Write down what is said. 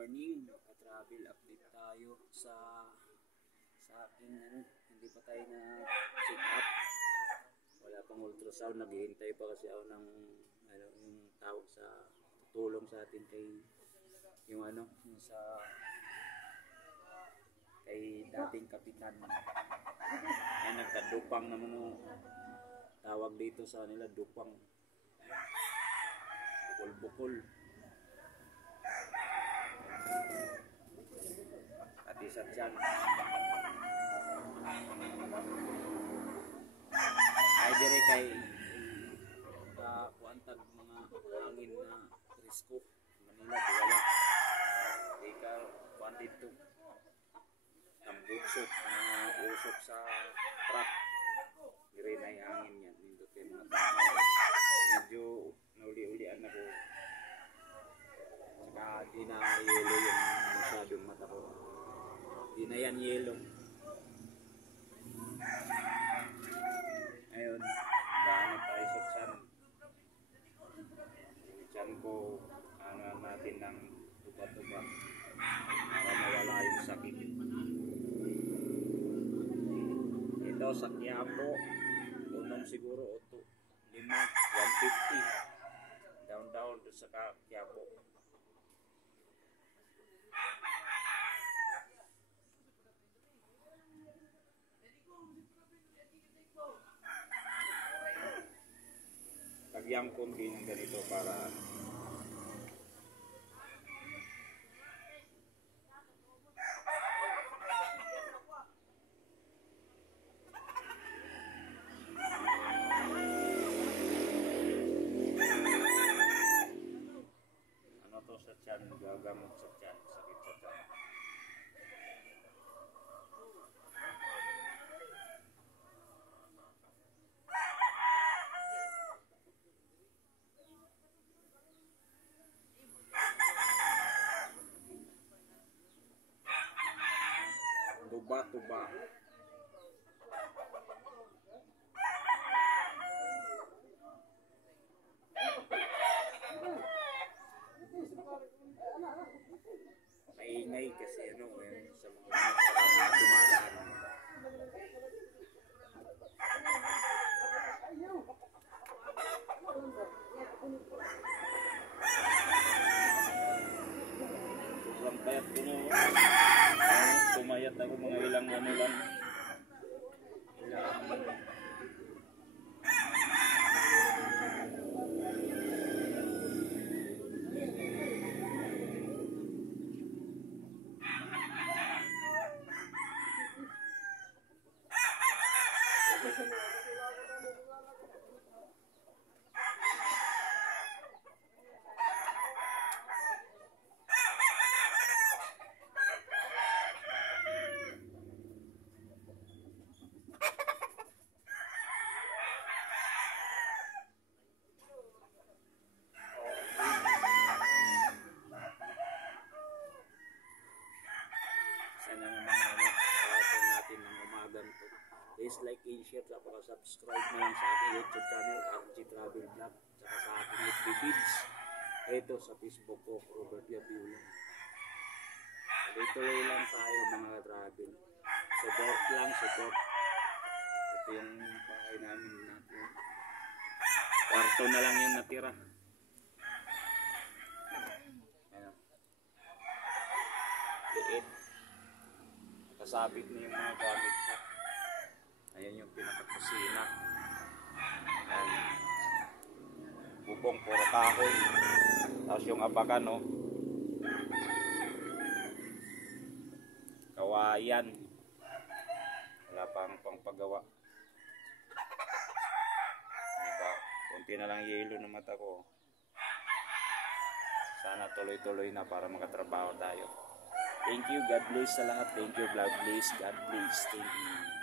morning, travel update tayo sa aking hindi pa tayo na check up. Wala pang ultrasound, naghihintay pa kasi ako ng yung tawag sa tutulong sa atin kay yung yung sa kay dating kapitan. Ay nagkadupang naman tawag dito sa nila, dupang. Bukol-bukol. At isa dyan ay dire kay kuantag mga hangin na risko Manila wala di ka kuan dito tambusok na usok sa truck dire na hangin yan nindot yung mga tao medyo nauli-ulian ako saka di na yelo yung masyadong mata ko. Di na yan yelo. Ayun, daan tayo sa tiyan. Yung tiyan ko, natin ng tuba-tuba para mawala yung sakit. Ito sa Quiapo, unong siguro 5, 150. Down sa Quiapo. Tagyang kumbi ng ganito para to sa tiyan, gagamot sa tiyan, sakit sa tiyan. Tuba-tuba. Maingay kasi sa mga dumadaan. Sobrang payat ko tumayat ako mga ilang lang. Please like and share, subscribe na lang sa aking YouTube channel RG Travel Vlog, saka sa aking FB page ito sa Facebook ko, Robert Yabiulan. Tuloy lang tayo mga travel, support lang, support. Ito yung bahay namin natin, kwarto na lang yung natira. Ayan. Liit, kasabit na yung mga gamit ko. Ayan yung pinakakusina. Ayan. Bubong, puro kahoy. Tapos yung abakan, kawayan. Wala pang pangpagawa. Diba? Kunti na lang yelo ng mata ko. Sana tuloy-tuloy na para makatrabaho tayo. Thank you, God bless sa lahat. Thank you, God bless, God bless. Thank you.